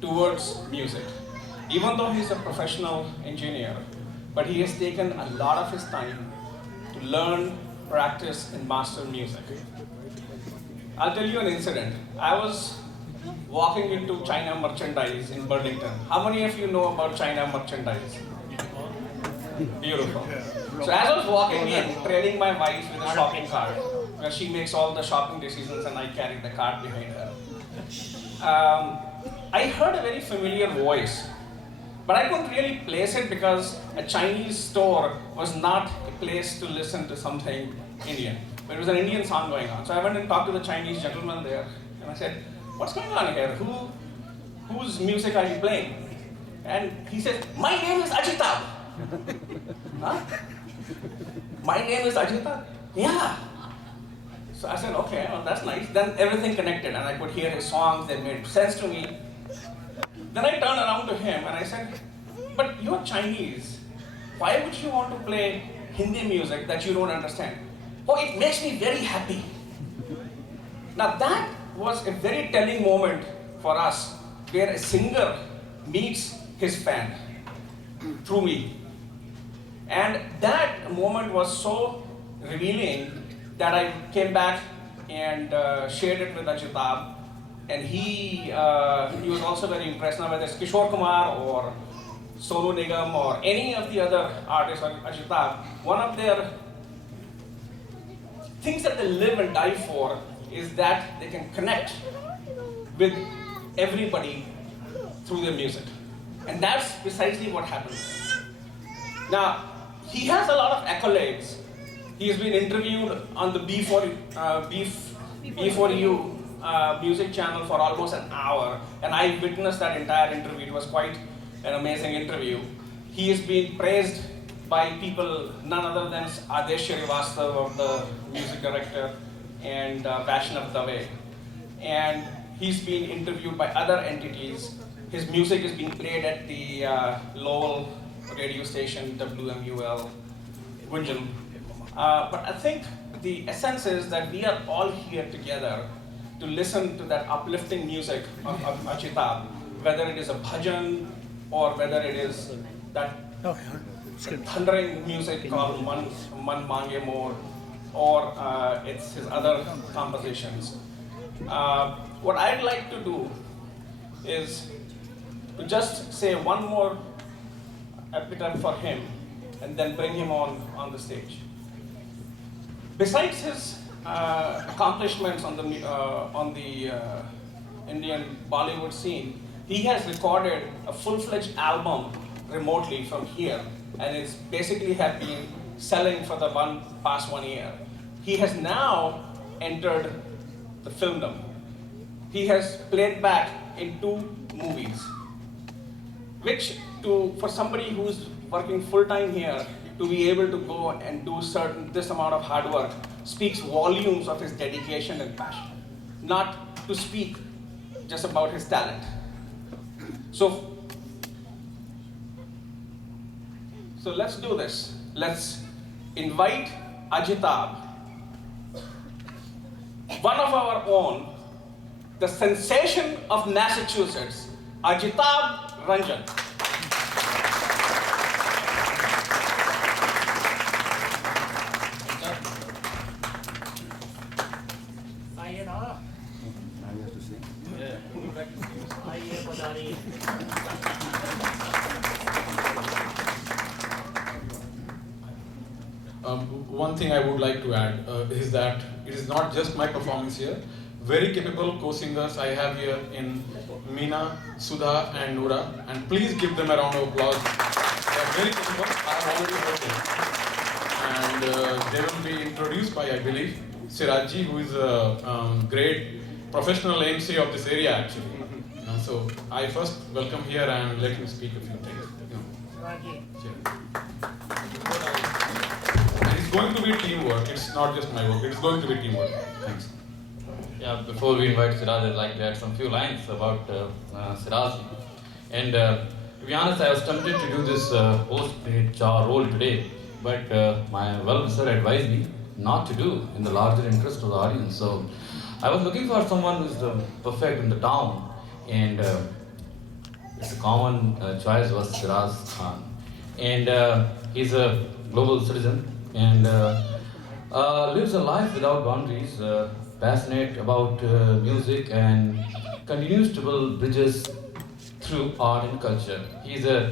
towards music. Even though he's a professional engineer, but he has taken a lot of his time to learn, practice, and master music. I'll tell you an incident. I was walking into China merchandise in Burlington. How many of you know about China merchandise? Beautiful. So as I was walking in, trailing my wife with a shopping cart, where she makes all the shopping decisions and I carry the cart behind her, I heard a very familiar voice, but I couldn't really place it because a Chinese store was not a place to listen to something Indian. But it was an Indian song going on. So I went and talked to the Chinese gentleman there, and I said, "What's going on here? Whose music are you playing?" And he said, "My name is Ajitab." Huh? My name is Ajitab? Yeah. So I said, okay, well, that's nice. Then everything connected, and I could hear his songs, they made sense to me. Then I turned around to him and I said, "But you're Chinese. Why would you want to play Hindi music that you don't understand?" "Oh, it makes me very happy." Now that was a very telling moment for us, where a singer meets his fan through me. And that moment was so revealing that I came back and shared it with Ajitab, and he was also very impressed. Now whether it's Kishore Kumar or Sonu Nigam or any of the other artists or Ajitab, one of their things that they live and die for is that they can connect with everybody through their music. And that's precisely what happened. Now, he has a lot of accolades. He's been interviewed on the B4U music channel for almost an hour, and I witnessed that entire interview. It was quite an amazing interview. He has been praised by people none other than Adesh Srivastav, of the music director, and Vaishnav Dave. And he's been interviewed by other entities. His music is being played at the Lowell radio station, WMUL, Gunjan. But I think the essence is that we are all here together to listen to that uplifting music of Ajitab, whether it is a bhajan or whether it is that thundering music called Man Mange More, or it's his other compositions. What I'd like to do is to just say one more epitaph for him and then bring him on the stage. Besides his accomplishments on the Indian Bollywood scene, he has recorded a full-fledged album remotely from here, and it's basically have been selling for the past 1 year. He has now entered the filmdom. He has played back in 2 movies, which for somebody who's working full-time here, to be able to go and do this amount of hard work speaks volumes of his dedication and passion, not to speak just about his talent. So let's do this. Let's invite Ajitab, one of our own, the sensation of Massachusetts, Ajitab Ranjan. One thing I would like to add is that it is not just my performance here. Very capable co-singers I have here in Meena, Sudha and Noora, and please give them a round of applause. They are very capable. I have already heard them. And they will be introduced by, I believe, Sirajji, who is a great professional MC of this area actually. So I first welcome here and let him speak a few things. It's going to be teamwork. It's not just my work. It's going to be teamwork. Thanks. Yeah, before we invite Siraj, I'd like to add some few lines about Siraj. And to be honest, I was tempted to do this host role today, but my well-wisher advised me not to do in the larger interest of the audience. So I was looking for someone who's perfect in the town, and it's a common choice was Shiraz Khan. And he's a global citizen and lives a life without boundaries, passionate about music and continues to build bridges through art and culture. He's a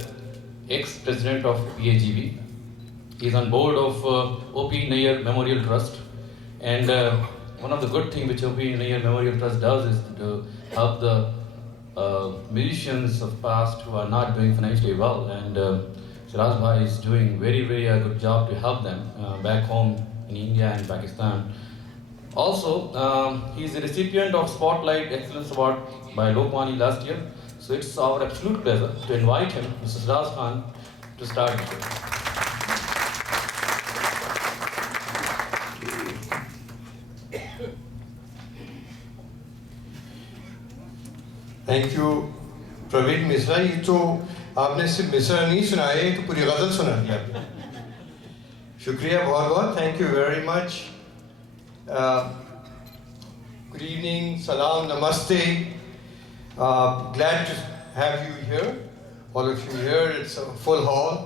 ex-president of PAGV. He's on board of O.P. Nair Memorial Trust. And one of the good things which O.P. Nair Memorial Trust does is to help the musicians of past who are not doing financially well. And Shiraz Bhai is doing very good job to help them back home in India and Pakistan. Also, he is a recipient of Spotlight Excellence Award by Lokmani last year. So it's our absolute pleasure to invite him, Mr. Shiraz Khan, to start the show. Thank you Praveen Mishra. ये तो आपने सिर्फ मिश्रा नहीं सुनाया, ये तो पूरी गज़ल सुना दी आपने। शुक्रिया बहुत बहुत, thank you very much. Good evening, सलाम, नमस्ते। Glad to have you here, all of you here. It's a full hall.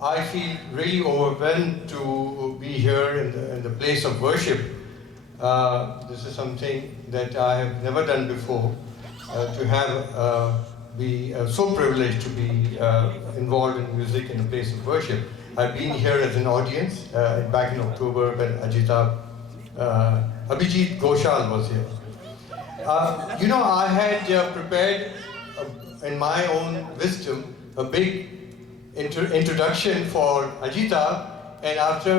I feel really overwhelmed to be here in the place of worship. This is something that I have never done before. To have be so privileged to be involved in music in a place of worship. I've been here as an audience back in October when Abhijit Ghoshal was here. You know, I had prepared in my own wisdom a big introduction for Ajita, and after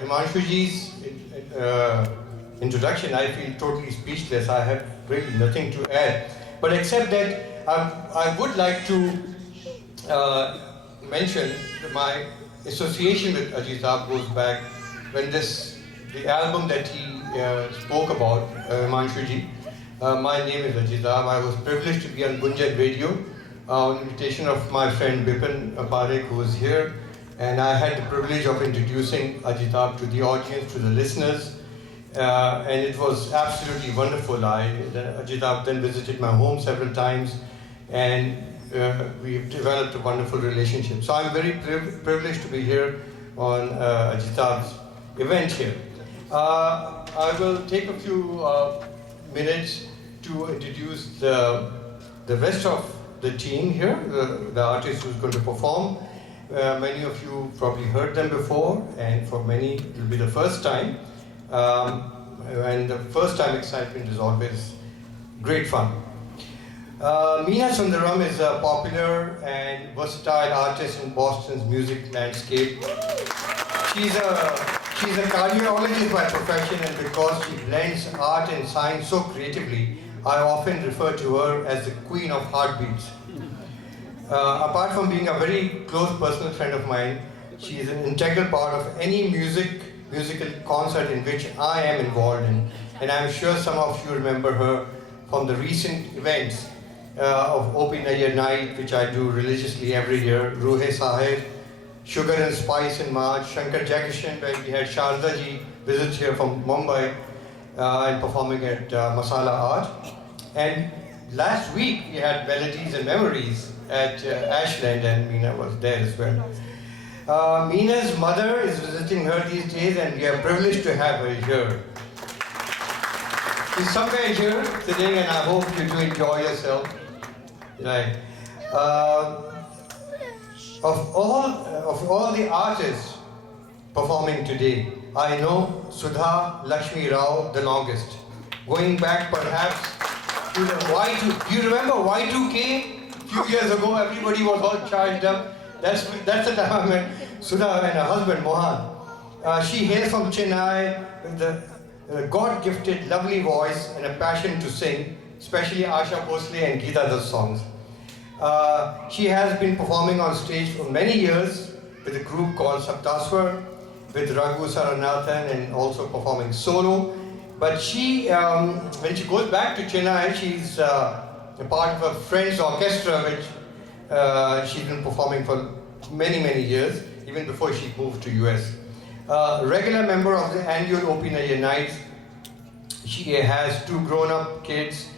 Himanshuji's introduction, I feel totally speechless. I have really nothing to add. But except that I would like to mention my association with Ajita goes back when the album that he spoke about, Himanshuji. My name is Ajita. I was privileged to be on Gunjan Radio on invitation of my friend Bipin Parekh, who was here, and I had the privilege of introducing Ajita to the audience, to the listeners. And it was absolutely wonderful. Ajita then visited my home several times, and we've developed a wonderful relationship. So I'm very privileged to be here on Ajita's event here. I will take a few minutes to introduce the rest of the team here, the artist who's going to perform. Many of you probably heard them before, and for many it will be the first time. And the first time excitement is always great fun. Meena Sundaram is a popular and versatile artist in Boston's music landscape. She's a cardiologist by profession, and because she blends art and science so creatively, I often refer to her as the queen of heartbeats. Apart from being a very close personal friend of mine, she is an integral part of any musical concert in which I am involved in, and I'm sure some of you remember her from the recent events of O.P. Nair Night, which I do religiously every year, Ruhe Sahib, Sugar and Spice in March, Shankar Jaikishan, where we had Sharda ji visit here from Mumbai and performing at Masala Art. And last week we had Melodies and Memories at Ashland, and Meena was there as well. Meena's mother is visiting her these days, and we are privileged to have her here. She's somewhere here sitting, and I hope you do enjoy yourself. Right. Of all the artists performing today, I know Sudha Lakshmi Rao the longest. Going back perhaps to the Y2. Do you remember Y2K? A few years ago, everybody was all charged up. That's the time I met Sudha and her husband Mohan. She hails from Chennai with a God-gifted, lovely voice and a passion to sing, especially Asha Bhosle and Geeta Dutt's songs. She has been performing on stage for many years with a group called Saptaswar, with Raghu Saranathan, and also performing solo. But she, when she goes back to Chennai, she's a part of a friend's orchestra, which she's been performing for many years, even before she moved to US. Regular member of the annual O.P. Nair Nights, she has 2 grown-up kids,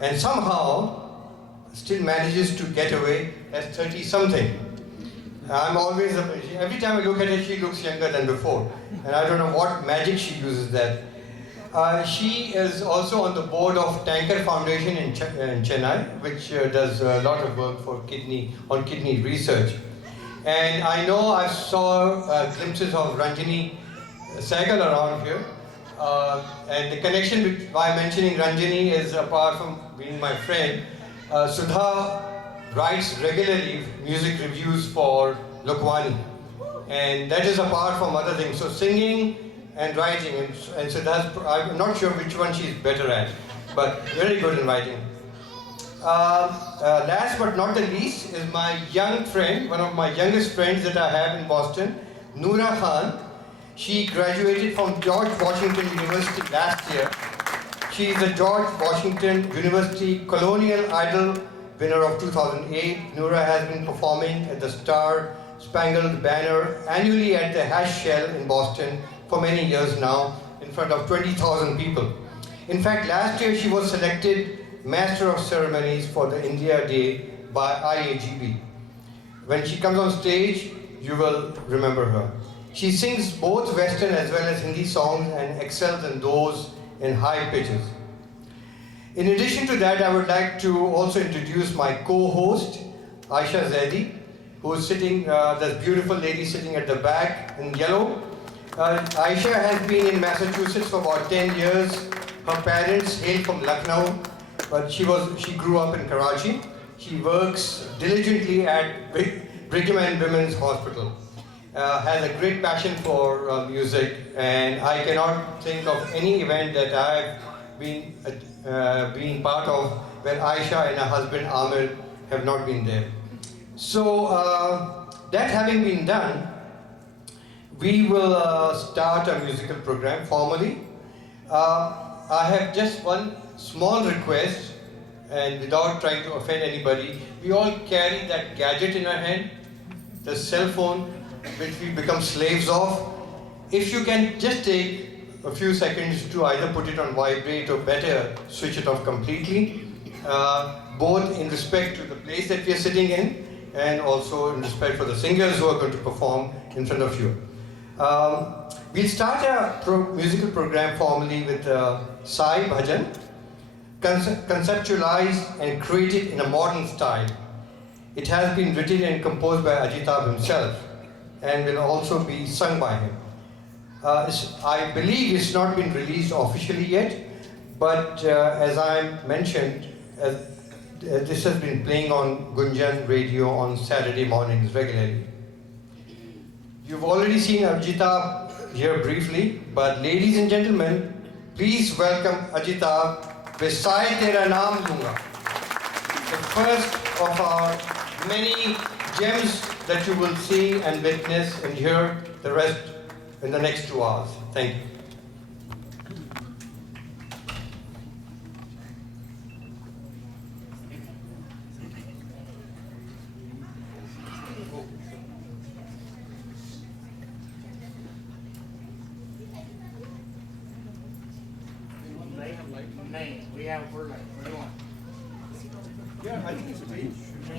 and somehow still manages to get away at 30 something. I'm always, every time I look at her, she looks younger than before. And I don't know what magic she uses that. She is also on the board of Tanker Foundation in Chennai, which does a lot of work for kidney research. And I know I saw glimpses of Ranjini Saigal around here. And the connection by mentioning Ranjini is, apart from being my friend, Sudha writes regularly music reviews for Lokwani. And that is apart from other things. So singing and writing, and so I'm not sure which one she's better at, but very good in writing. Last but not the least is my young friend, one of my youngest friends that I have in Boston, Noora Khan. She graduated from George Washington University last year. She is a George Washington University Colonial Idol winner of 2008. Noora has been performing at the Star Spangled Banner annually at the Hash Shell in Boston for many years now, in front of 20,000 people. In fact, last year she was selected Master of Ceremonies for the India Day by IAGB. When she comes on stage, you will remember her. She sings both Western as well as Hindi songs and excels in those in high pitches. In addition to that, I would like to also introduce my co-host, Aisha Zaidi, who is sitting, this beautiful lady sitting at the back in yellow. Aisha has been in Massachusetts for about 10 years. Her parents hail from Lucknow, but she grew up in Karachi. She works diligently at Brigham and Women's Hospital. Has a great passion for music, and I cannot think of any event that I've been part of where Aisha and her husband Amir have not been there. So that having been done, we will start a musical program formally. I have just one small request, and without trying to offend anybody, we all carry that gadget in our hand, the cell phone, which we become slaves of. If you can just take a few seconds to either put it on vibrate or better, switch it off completely, both in respect to the place that we are sitting in and also in respect for the singers who are going to perform in front of you. We'll start a musical program formally with Sai Bhajan, conceptualized and created in a modern style. It has been written and composed by Ajitabh himself and will also be sung by him. I believe it's not been released officially yet, but as I mentioned, this has been playing on Gunjan radio on Saturday mornings regularly. You've already seen Ajitabh here briefly, but ladies and gentlemen, please welcome Ajitabh with Sai Tera Naam Lunga, the first of our many gems that you will see and witness and hear the rest in the next 2 hours. Thank you. We have word light. What do you want? Yeah, I think it's great. I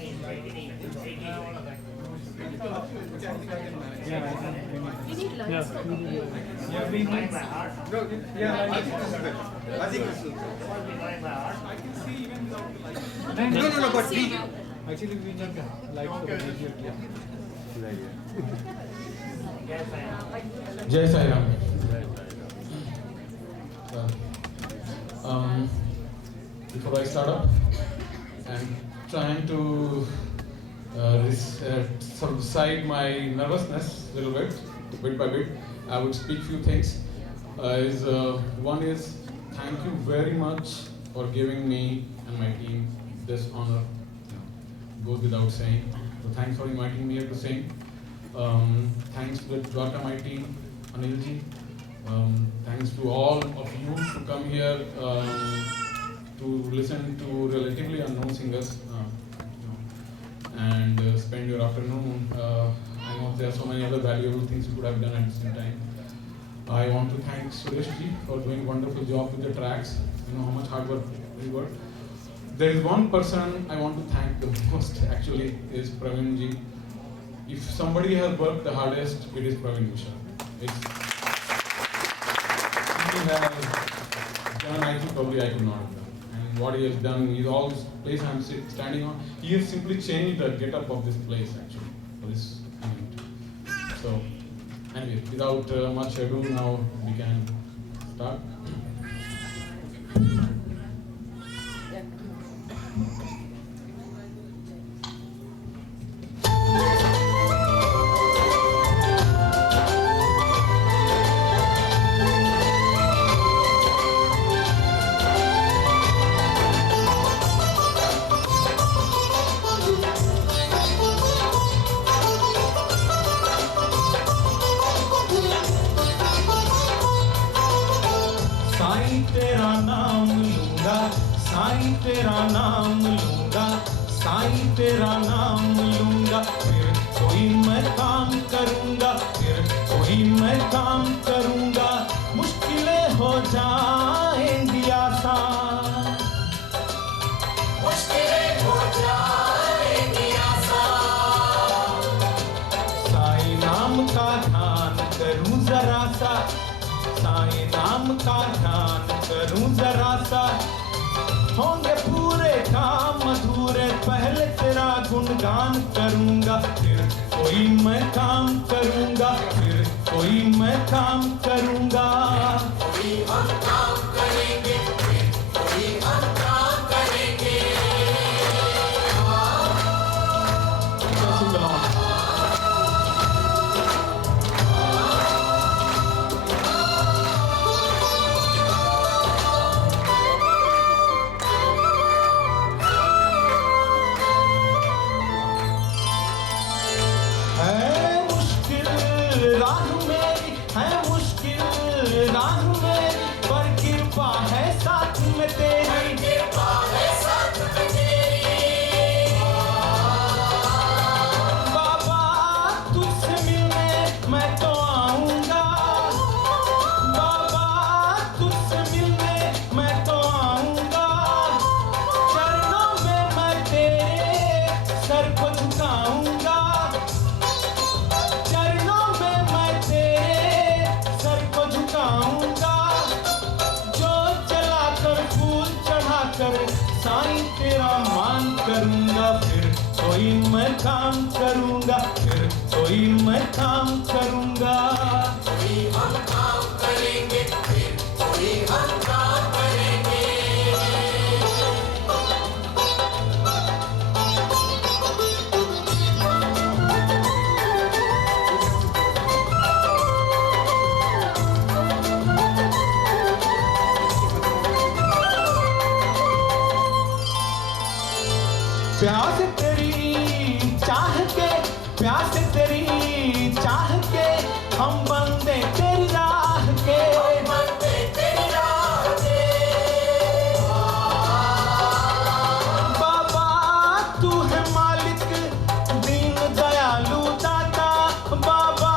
think it's no, but we actually we need light for the video. Jai Sai Ram. Before I start up, I'm trying to subside my nervousness a little bit by bit. I would speak few things. One is thank you very much for giving me and my team this honor. Goes without saying. So thanks for inviting me here to sing. Thanks to the Dwarka My team, Anilji. Thanks to all of you to come here to listen to relatively unknown singers and spend your afternoon. I know there are so many other valuable things you could have done at the same time. I want to thank Suresh ji for doing a wonderful job with the tracks. You know how much hard work he worked. there is one person I want to thank the most actually is Praveen ji. If somebody has worked the hardest, it is Praveen Mishra. He has done, I think probably I could not have done. And what he has done, is all this place I'm standing on, he has simply changed the get-up of this place actually, for this event. So, anyway, without much ado, now we can start. तेरा नाम लूंगा, साईं तेरा नाम लूंगा, साईं तेरा नाम लूंगा, फिर कोई मैं काम करूंगा, फिर कोई मैं काम करूंगा, मुश्किलें हो जाएंगी आसान, मुश्किलें हो जाएंगी आसान, साईं नाम का ध्यान करूं जरा सा, साईं नाम का ध्यान करूं जरा सा, होंगे पूरे काम अधूरे, पहले तेरा गुणगान करूंगा, फिर कोई मैं काम करूंगा, फिर कोई मैं काम करूंगा, कोई हम काम करेंगे, फिर कोई हम काम करेंगे। कोई मैं काम करूंगा, फिर कोई मैं काम करूंगा, कोई हम काम करेंगे, फिर कोई हम काम करेंगे। प्यास तेरी चाह के, प्यास तेरी चाह के, हम बंदे तेरी राह के, हम बंदे तेरी राह के। बाबा तू है मालिक दीन दयालु दाता, बाबा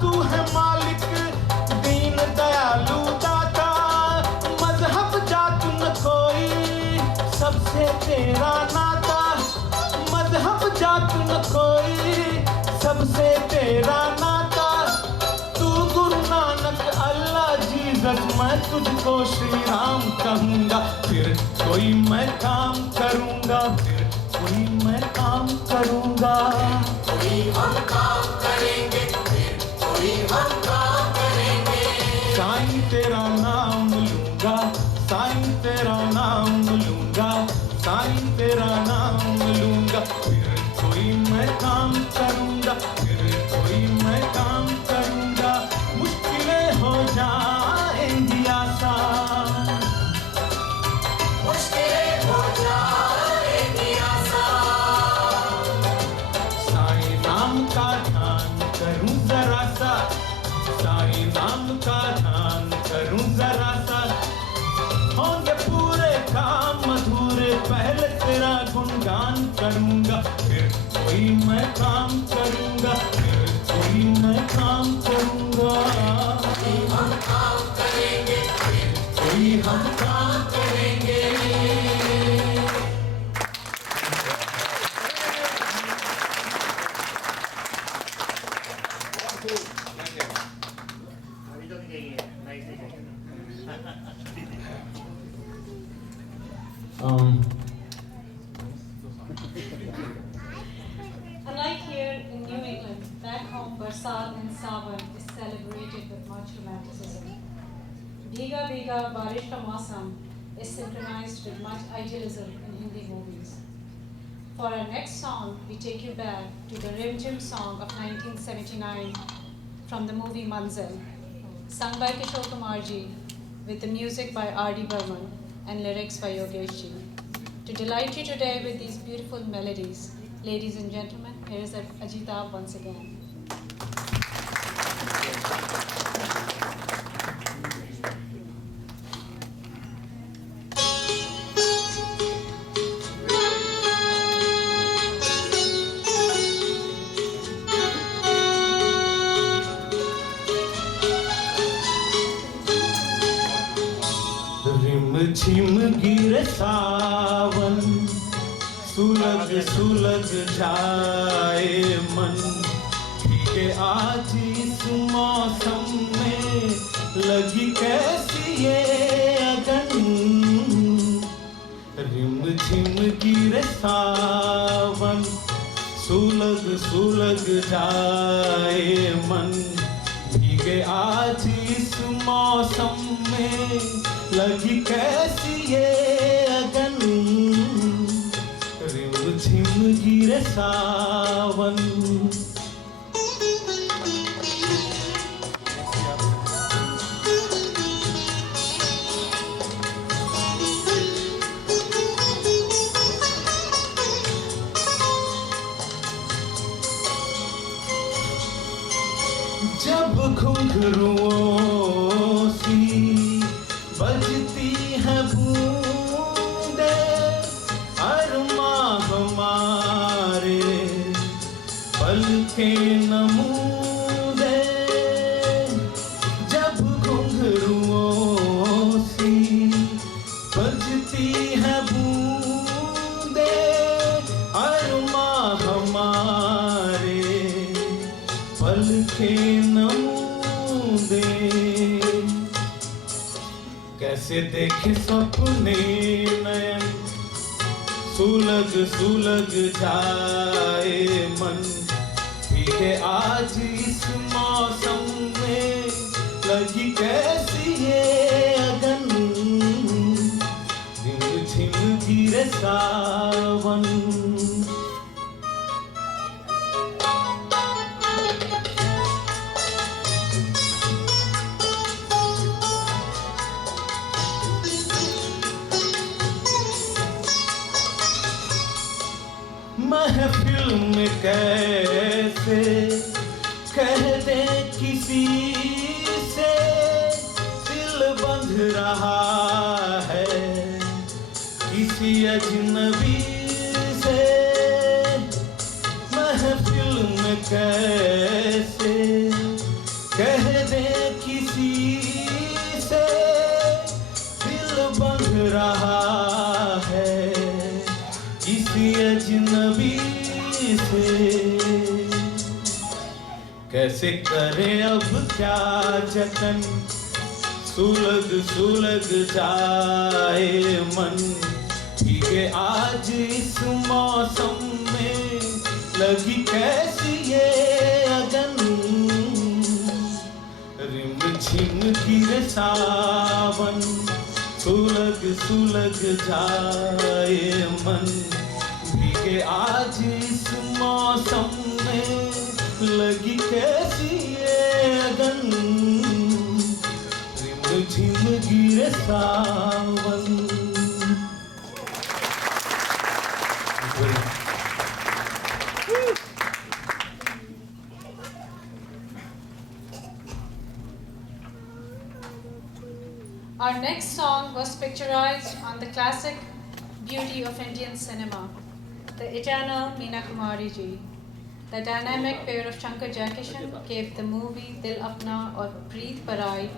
तू है मालिक दीन दयालु दाता, मजहब जात न कोई सबसे तेरा नाता, मजहब जात न कोई सबसे तेरा नाता, तू गुरु नानक अल्लाह जीसस, मैं तुझको श्री राम कहूँगा, फिर कोई मैं काम करूँगा, फिर कोई मैं काम करूँगा, कोई हम काम करेंगे, फिर कोई हम काम करेंगे। साईं तेरा नाम लूँगा, साईं तेरा नाम लूँगा, साईं तेरा नाम लूँगा, फिर कोई मैं काम करूँगा, फिर कोई मैं काम करूँगा, मुश्किलें हो जाएंगी आसान, मुश्किलें हो जाएंगी आसान, साईं नाम का ध्यान करूँ जरा सा, साईं नाम का ध्यान करूँ जरा सा, होंगे पूरे काम अधूरे, पहले तेरा गुणगान करूंगा, फिर कोई मैं काम करूंगा, फिर कोई मैं काम करूंगा, कोई हम काम करेंगे, फिर कोई हम काम करेंगे। Bhega Barish Ka Mausam is synchronized with much idealism in Hindi movies. For our next song, we take you back to the Rim Jim song of 1979 from the movie Manzil, sung by Kishore Kumar ji, with the music by R.D. Burman and lyrics by Yogesh ji. To delight you today with these beautiful melodies, ladies and gentlemen, here is Ajitab once again. झिम गिर सावन सुलग सुलग जाए मन भीगे आज इस मौसम में लगी कैसी ये अगन रिम झिम गिर सावन सुलग सुलग जाए मन भीगे आज इस मौसम में लगी कैसी ये अगन रिम झिम गिरे सावन जब घुंघरुओं सी बजती है बूंदे अरमां हमारे पल के नमूदे जब घुंघरुओं सी बजती है बूंदे अरमां हमारे पल के नमूदे कैसे देखे सपने नयन सुलग सुलग जाए मन भीगे आज इस मौसम में लगी कैसी ये अगन झिम झिम गिरे सावन महफिल में कैसे कह दे किसी से दिल बंध रहा है किसी अजनबी से महफिल में कैसे कह दे किसी से दिल बंध रहा है किसी अजनबी से कैसे करे अब क्या जतन सुलग सुलग जाए मन भीगे आज इस मौसम में लगी कैसी ये अगन रिम झिम गिरे सावन सुलग सुलग जाए मन भीगे आज इस मौसम में लगी कैसी ये अगन रिम झिम गिरे सावन Our next song was picturized on the classic beauty of Indian cinema, the eternal Meena Kumari ji. The dynamic pair of Shankar Jaikishan gave the movie Dil Apna or Preet Parai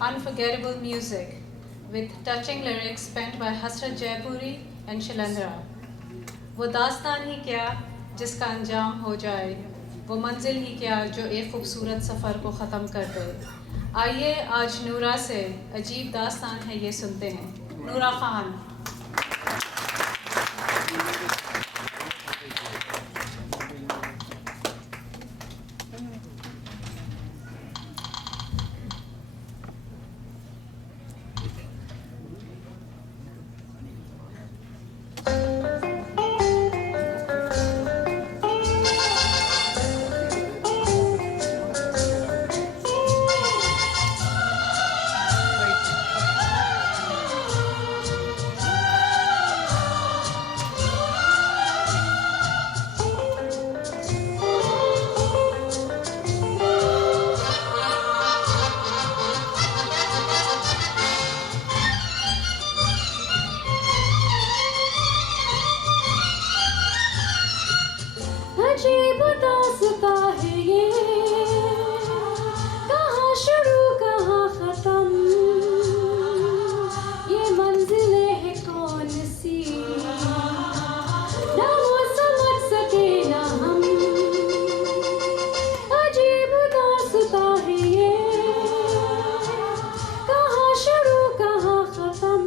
unforgettable music with touching lyrics penned by Hasrat Jaipuri and Shilandra. वो दास्तान ही क्या जिसका अंजाम हो जाए, वो मंजिल ही क्या जो एक खूबसूरत सफ़र को ख़त्म कर दे। आइए आज नूरा से अजीब दास्तान है ये सुनते हैं। नूरा खान। अजीब दास्तां है ये, कहाँ शुरू कहाँ खत्म, ये मंजिलें हैं कौन सी, ना वो समझ सके ना हम। अजीब दास्तां है ये, कहाँ शुरू कहाँ खत्म,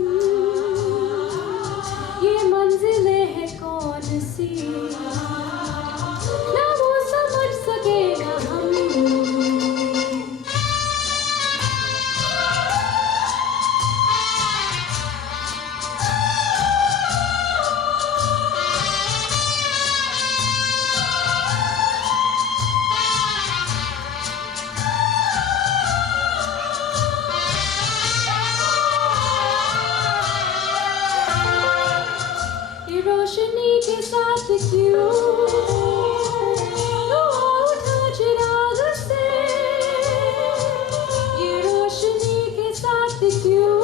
ये मंजिलें हैं कौन सी, ना वो समझ सके ना हम। ये रोशनी के साथ क्यों धुआं उठा चिराग से, ये रोशनी के साथ क्यों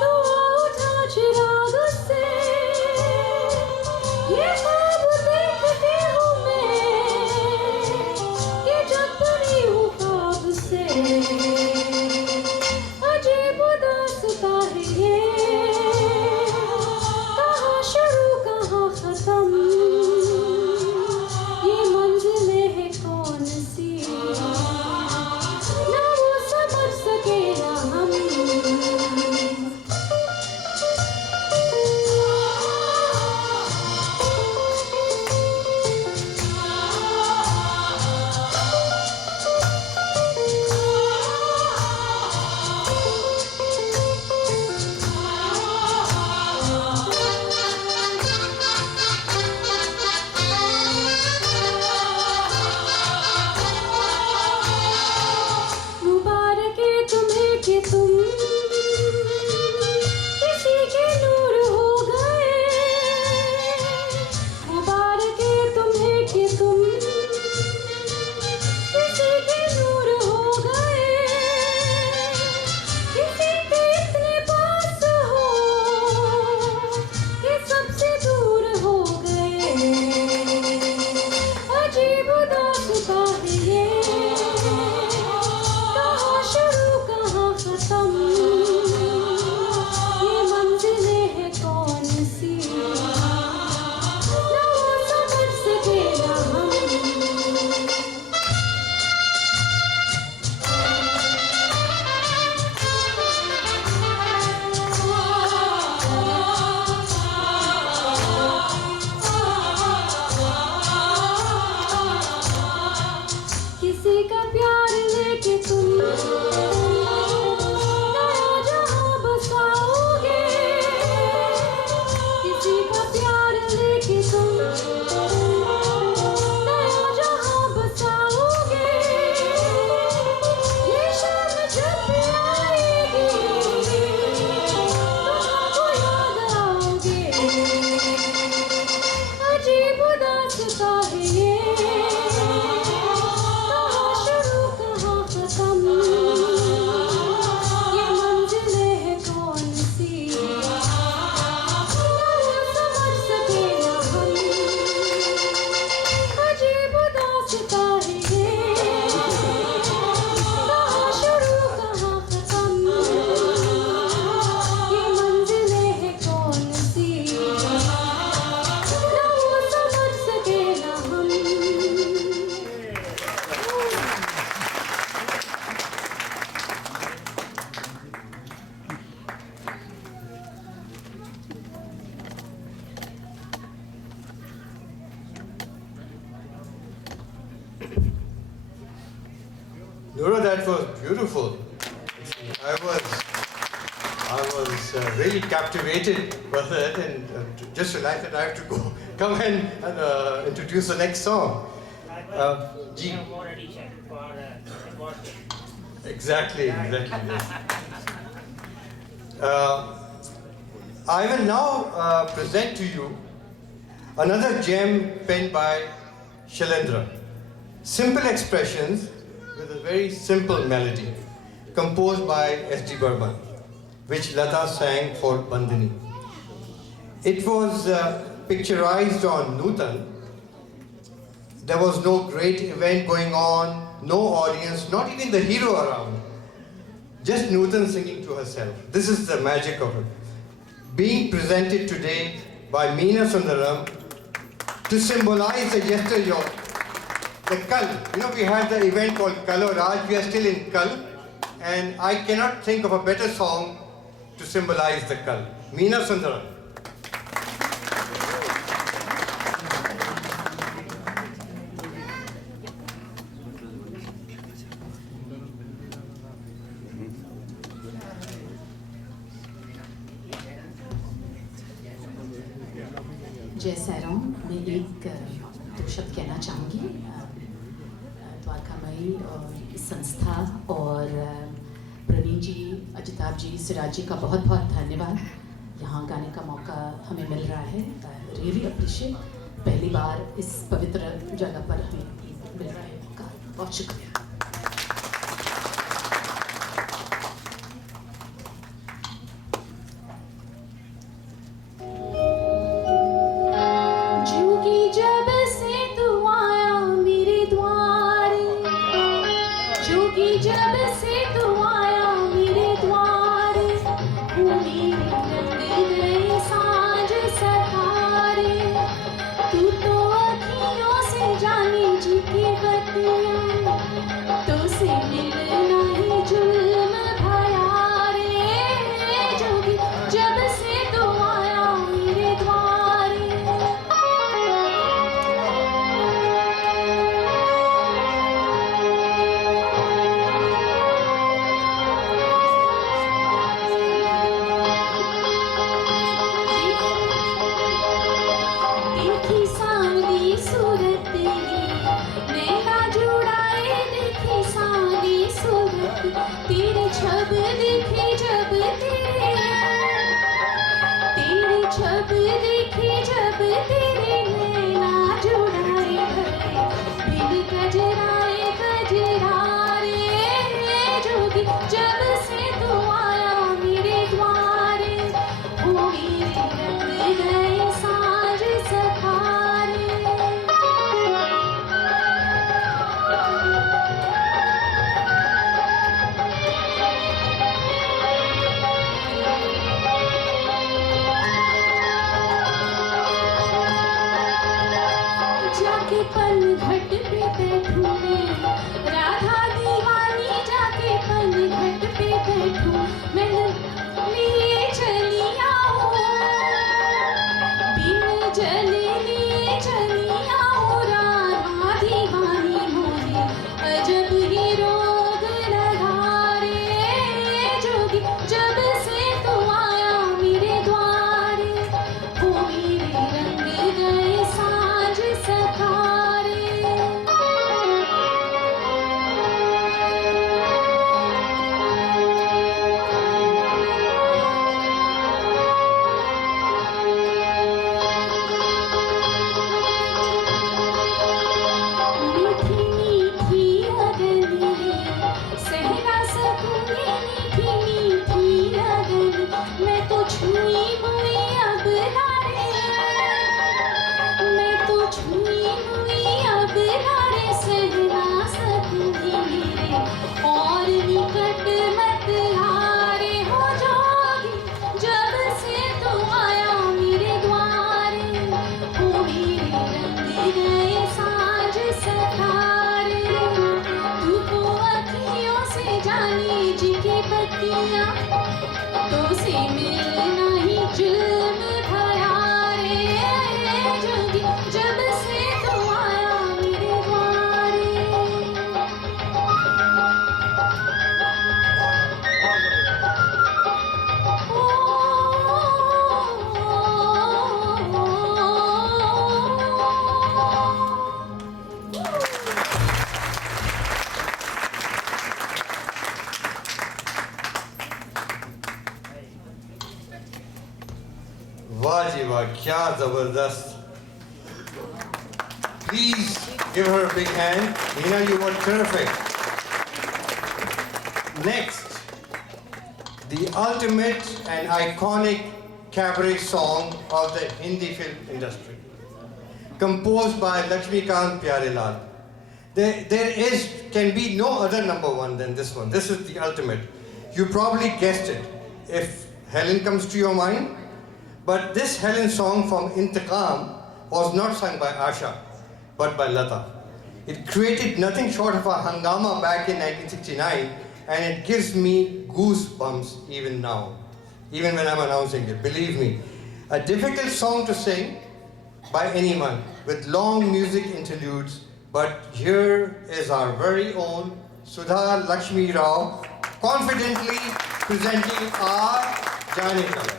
धुआं उठा चिराग से, ये ख्वाब देखती हूँ मैं कि जब बनी हूँ ख्वाब से। अजीब दास्तां है ये, कहाँ शुरू कहाँ खत्म, ये मंजिलें हैं कौन सी, ना वो समझ सके ना हम। मुबारक है तुम्हें कि तुम किसी के नूर हो गए, मुबारक है तुम्हें कि तुम किसी के नूर हो गए, किसी के इतने पास हो कि सबसे दूर हो गए। अजीब दास्तां है ये, कहाँ शुरू कहाँ खत्म, ये मंजिलें हैं कौन सी, ना वो समझ सके ना हम। किसी का प्यार लेके तुम नया जहां बसाओगे, किसी का प्यार लेके तुम नया जहां बसाओगे, ये शाम जब भी आएगी तुम हमको याद आओगे। अजीब दास्तां है ये, कहाँ शुरू कहाँ खत्म, ये मंजिलें हैं कौन सी, ना वो समझ सके ना हम। अजीब दास्तां है ये, कहाँ शुरू कहाँ खत्म, ये मंजिलें हैं कौन सी, ना वो समझ सके ना हम। Nora, that was beautiful. I was really captivated by that, and just realized that I have to go come and introduce the next song. Ji. More edition for recording. Exactly. Yes. I will now present to you another gem penned by Shailendra. Simple expressions with a very simple melody, composed by S.D. Burman, which Lata sang for Bandhani. It was picturized on Nutan There was no great event going on, no audience, not even the hero around. Just Nutan singing to herself. This is the magic of it. Being presented today by Meena Sundaram to symbolize the yesteryear, the Kal. You know, we had the event called Kal Aur. We are still in Kal, and I cannot think of a better song to symbolize the Kal. Meena Sundaram. जय सैराम, मैं एक दो शब्द कहना चाहूँगी द्वारकामयी और इस संस्था और प्रवीण जी, अजिताभ जी, सिराज जी का बहुत बहुत धन्यवाद। यहाँ गाने का मौका हमें मिल रहा है, रियली अप्रिशिएट। पहली बार इस पवित्र जगह पर हमें मिल रहा है मौका, बहुत शुक्रिया। जब से तू आया मेरे द्वार, मेरे रंग गए सांझ सतारे। तू तो अखियों से जाने जी की बतियां, तो से मिलना ही जुल्म भया रे। जोगी जब से तू आया मेरे द्वार, तेरे छब देखे जब तेरे छब देखे जब तेरे नैना जुड़ाए बिन कजराए कजरारे। जोगी जब से तू आया मेरे द्वार, हो मेरे रंग गए सांझ सखारे। जाके पन घट पे बैठूं मैं, राधा दीवानी जाके पन घट पे बैठूं मैं, लिए चली आऊं बिन जले लिए चली आऊं। राधा दीवानी मोहे अजब ही रोग लगा रे। जोगी जब से तू आया मेरे द्वार, हो मेरे रंग गए सांझ सतारे। मीठी मीठी अगनी सह ना सकूंगी, मीठी मीठी अगनी मैं तो छुई हुई अब लारे। मैं तो छुई हुई अब लारे, सह ना सकूंगी मेरे और निकट मत हारे। हो जोगी जब से तू आया मेरे द्वार, हो मेरे रंग गए सांझ सतारे। तू तो अखियों से जानी जी की बत्तियां, तो से मिलना ही जुल्म भया रे। जोगी जब से तू आया मेरे द्वार। वाह जी वाह, क्या जबरदस्त! Please give her a big hand. Meena, you were terrific. Next, the ultimate and iconic cabaret song of the Hindi film industry. composed by Lakshmikant Pyarelal. Can be no other number one than this one. This is the ultimate. You probably guessed it if Helen comes to your mind. But this Helen song from Intiqam was not sung by Asha, but by Lata. It created nothing short of a hangama back in 1969, and it gives me goosebumps even now, even when I'm announcing it, believe me. A difficult song to sing by anyone with long music interludes, but here is our very own Sudha Lakshmi Rao confidently presenting our Janeka.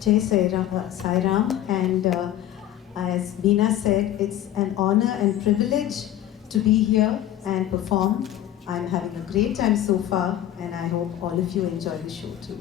Jai Sai Ram, and as Beena said, it's an honor and privilege to be here and perform. I'm having a great time so far, and I hope all of you enjoy the show too.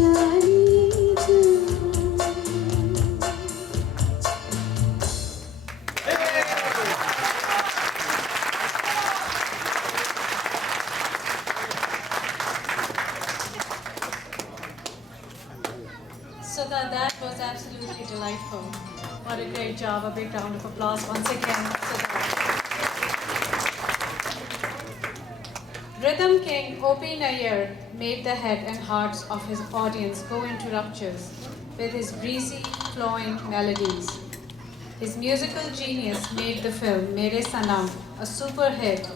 चली जाऊं। So that was absolutely delightful. What a great job. A big round of applause once again. Rhythm King O.P. Nayyar made the head and hearts of his audience go into raptures with his breezy, flowing melodies. His musical genius made the film Mere Sanam a super hit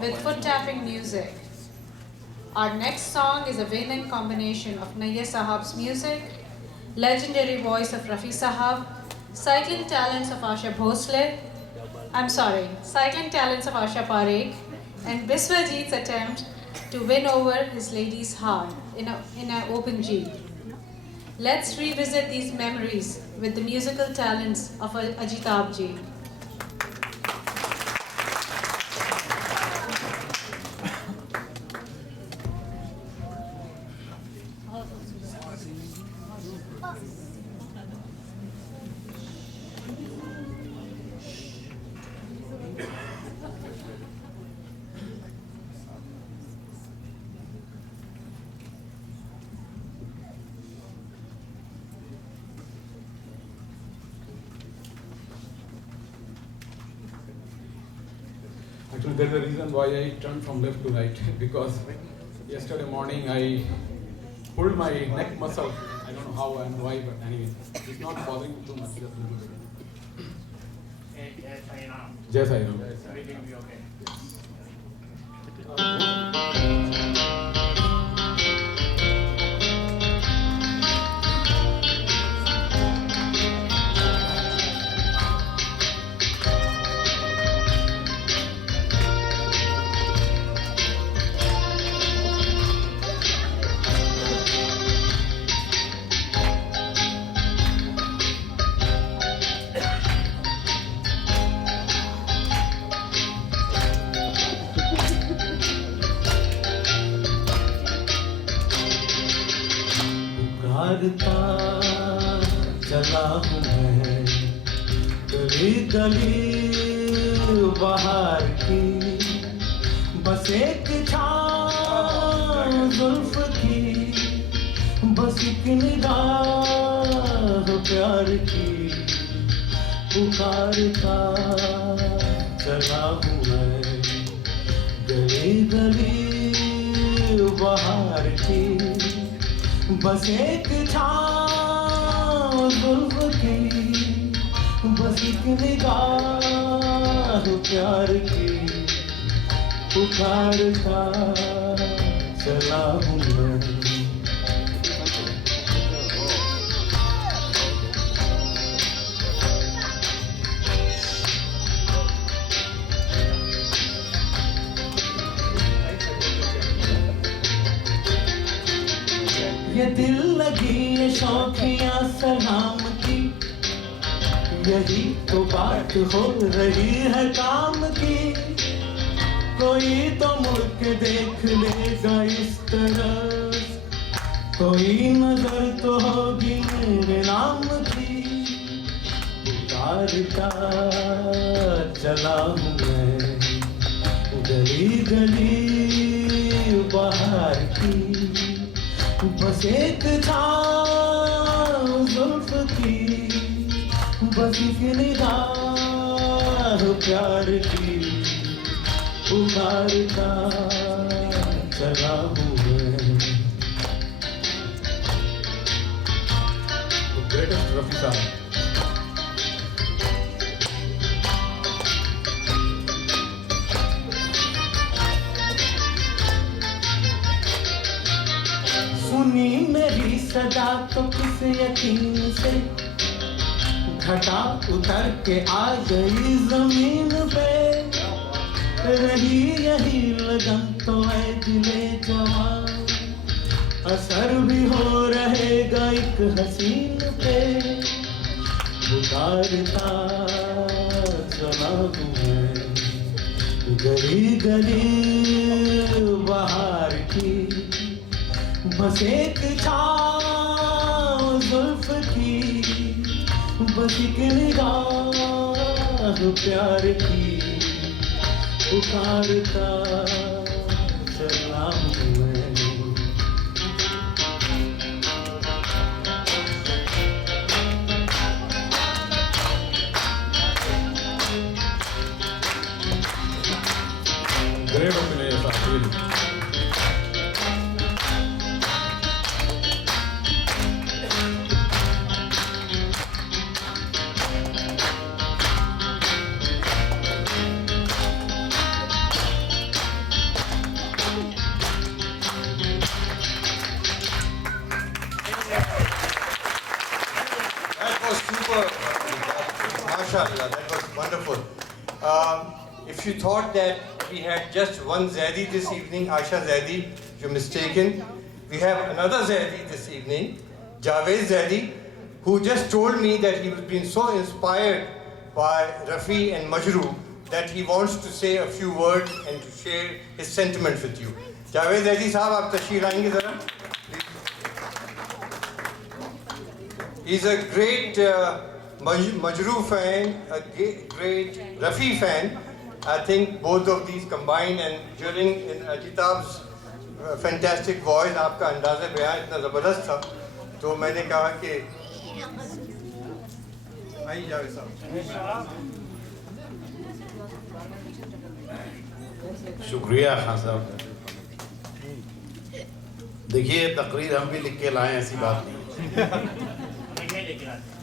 with foot-tapping music. Our next song is a winning combination of Nayyar Sahab's music, legendary voice of Rafi Sahab, cycling talents of Asha Parekh, and Biswajit's attempt to win over his lady's heart in an open jeep. Let's revisit these memories with the musical talents of Ajitab ji. Actually, there's a reason why I turned from left to right because yesterday morning I pulled my neck muscle. I don't know how and why, but anyway, it's not bothering me too much. Just a little bit. Jai Sai Ram. Everything will be okay. पुकारता चला हूँ मैं गली गली बाहर की, बस एक छाँव जुल्फ की, बस एक निगाह प्यार की। पुकारता चला हूँ मैं गली गली बाहर की, बस एक छाँव जुल्फ की, बस एक निगाह प्यार की। पुकारता चला हूँ मैं। ये दिल लगी ये शौकियाँ सलाम की, यही तो बात हो रही है काम की। कोई तो मुड़ के देख लेगा इस तरफ, कोई नजर तो होगी मेरे नाम की। पुकारता चला हूँ मैं गली गली बाहर की, बस एक छाँव जुल्फ की, बस एक निगाह प्यार की। पुकारता चला हूँ मैं। The greatest Rafi Sahab. सुनी मेरी सदा तो किस यकीन से, घटा उतर के आ गई जमीन पे। रही यही लगन तो है दिले जवान, असर भी हो रहेगा एक हसीन पे। पुकारता चला हूँ मैं गली गली बाहर की, बस एक छाँव जुल्फ की बस एक निगाह प्यार की पुकारता चला हूँ मैं। Great opinion, yes, really. That was super. MashaAllah, that was wonderful. If you thought that we had just one Zaidi this evening, Aisha Zaidi, you're mistaken. We have another Zaidi this evening, Javed Zaidi, who just told me that he was being so inspired by Rafi and Majru that he wants to say a few words and to share his sentiments with you. Javed Zaidi sahab, aap tashreef laenge zara? He's a great Majru fan, a great Rafi fan. I think both of these combined, and during in Ajitab's fantastic voice, आपका अंदाज़े बयान इतना ज़बरदस्त था, तो मैंने कहा कि आइए जावेद साहब। शुक्रिया खान साहब। देखिए तकरीर हम भी लिख के लाए, ऐसी बात नहीं,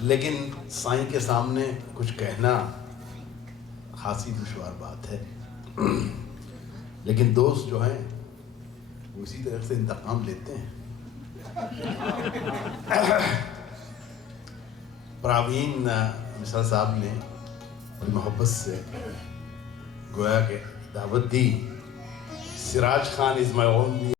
लेकिन साईं के सामने कुछ कहना खासी दुश्वार बात है। लेकिन दोस्त जो हैं वो इसी तरह से इंतकाम लेते हैं। प्रवीण मिसाल साहब ने बड़ी मोहब्बत से गोया के दावत दी। Siraj Khan is my only